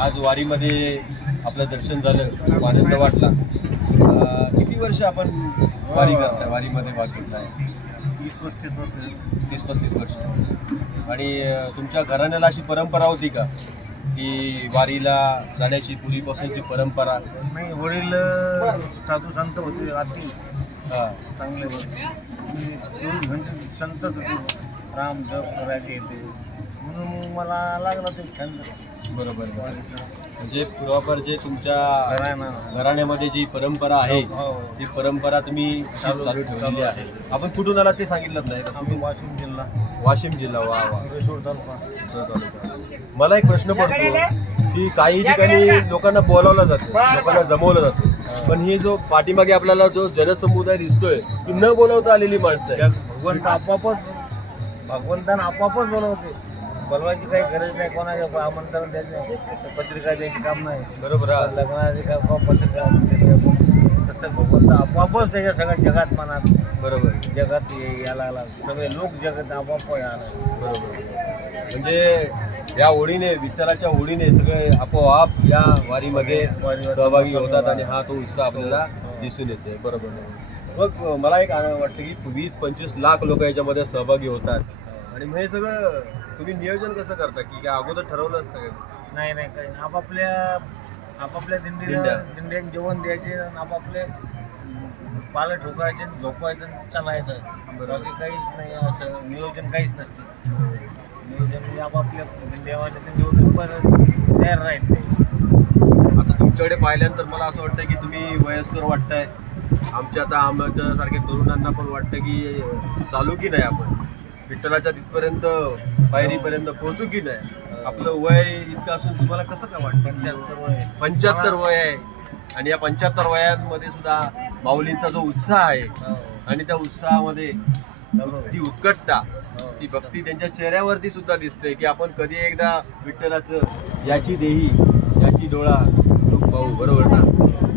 आज वारीमध्ये आपलं दर्शन झालं खूप आनंद वाटला. किती वर्ष आपण वारी करताय? वारीमध्ये भाग घेतलाय तीस पस्तीस वर्ष. तीस पस्तीस वर्ष. आणि तुमच्या घराण्याला अशी परंपरा होती का? की वारीला जाण्याची पूर्वीपासूनची परंपरा? नाही वडील साधू संत होते अति हा. चांगले चोवीस घंटे संतच होते. राम जप करायचे म्हणून मला लागला ते छंद. बरोबर. म्हणजे पूर्वापर जे तुमच्या घराणं घराण्यामध्ये जी परंपरा आहे हो ती परंपरा तुम्ही चालू- ठेवलेली आहे. आपण कुठून आलात ते सांगितलं नाही आम्ही वाशिम जिल्हा. वाशिम जिल्हा वा तालुका. मला एक प्रश्न पडतो की काही ठिकाणी लोकांना बोलावलं जातं लोकांना जमवलं जातं. पण ही जो पाठीमागे आपल्याला जो जनसमुदाय दिसतोय ती न बोलवता आलेली माणसं आहे भगवंत आपापच भगवंतानं आपापच बोलवते. बोलवायची काही गरज नाही कोणाचं आमंत्रण द्यायचं पत्रिका द्यायची काम नाही. बरोबर. हा. लग्नाची काय का पत्रिका. तसं भगवंत आपापच त्याच्या सगळ्या जगात मनात बरोबर. जगात यायला लागला. सगळे लोक जगत आपाप यायला बरोबर. म्हणजे या ओढीने विठ्ठलाच्या ओढीने सगळे आपोआप या वारीमध्ये सहभागी होतात आणि हा तो उत्साह आपल्याला दिसून येते बरोबर मग मला एक वाटतं की वीस पंचवीस लाख लोक याच्यामध्ये सहभागी होतात. आणि मग हे सगळं तुम्ही नियोजन कसं करता? की काय अगोदर ठरवलं असतं का? नाही नाही काही नाही. आपापल्या आपापल्या दिंडीला दिंड्या. दिंड्यात जेवण द्यायचे आणि आपापले पालं ठोकायचे आणि झोपायचं आणि चालायचं. बाकी काहीच नाही असं नियोजन काहीच नसते. नियोजन म्हणजे आपापल्या दिंड्यावाले ते नियोजन पण तयार नाही. आता तुमच्याकडे पाहिल्यानंतर मला असं वाटतं की तुम्ही वयस्कर वाटताय. आमच्या आता आमच्या सारख्या तरुणांना पण वाटतं की चालू की नाही आपण? विठ्ठलाच्या तिथपर्यंत पायरीपर्यंत पोहोचू की नाही आपलं वय इतकं असून तुम्हाला कसं काय वाटतं पंच्याहत्तर वय आहे आणि या पंच्याहत्तर वयामध्ये सुद्धा माऊलींचा जो उत्साह आहे हो. आणि त्या उत्साहामध्ये. ती उत्कटता हो. ती भक्ती त्यांच्या चेहऱ्यावरती सुद्धा दिसते की आपण कधी एकदा विठ्ठलाचं याची देही याची डोळा पाहू बरोबर ना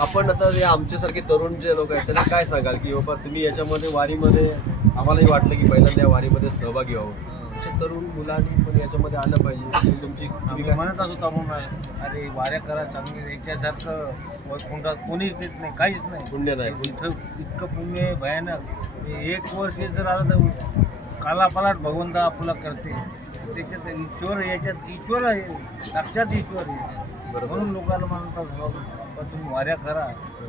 आपण आता जे आमच्यासारखे तरुण जे लोक आहेत त्यांना काय सांगाल? की बाबा तुम्ही याच्यामध्ये वारीमध्ये आम्हालाही वाटलं की पहिल्यांदा या वारीमध्ये सहभागी व्हावं. आमच्या तरुण मुलांनी पण याच्यामध्ये आलं पाहिजे. तुमची आम्ही काय- म्हणत असतो तरुण अरे वाऱ्या करा चांगली याच्यासारखं वैकुंठात कोणीच देत नाही काहीच नाही. पुण्य नाही. इथं इतकं पुण्य आहे भयानक. एक वर्ष जर आलं तर कालापालाट भगवंत आपला करते. त्याच्यात ईश्वर याच्यात ईश्वर आहे साक्षात ईश्वर आहे. म्हणून लोकांना म्हणतात बाबा, बाबा तुम्ही वाऱ्या करा.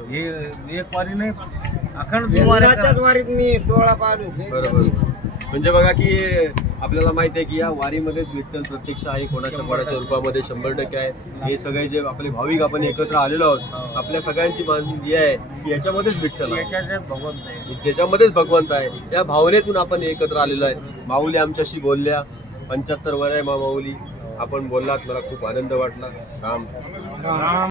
हे एक वारी नाही अखंड तुम्ही वाऱ्या करा. वारीत मी सोळा पार होते. बरोबर. म्हणजे बघा की आपल्याला माहिती आहे की या वारीमध्येच विठ्ठल प्रत्यक्ष आहे कोणाच्या कोणाच्या रूपामध्ये शंभर टक्के आहे. हे. सगळे जे आपले भाविक आपण एकत्र आलेलो आहोत आपल्या सगळ्यांची मान ही आहे की याच्यामध्येच विठ्ठल आहे. याच्यात भगवंत आहे. त्याच्यामध्येच भगवंत आहे. या भावनेतून आपण एकत्र आलेलो आहे. माऊली आमच्याशी बोलल्या. पंच्याहत्तर वर आहे मा माऊली. आपण बोललात मला खूप आनंद वाटला. राम. राम.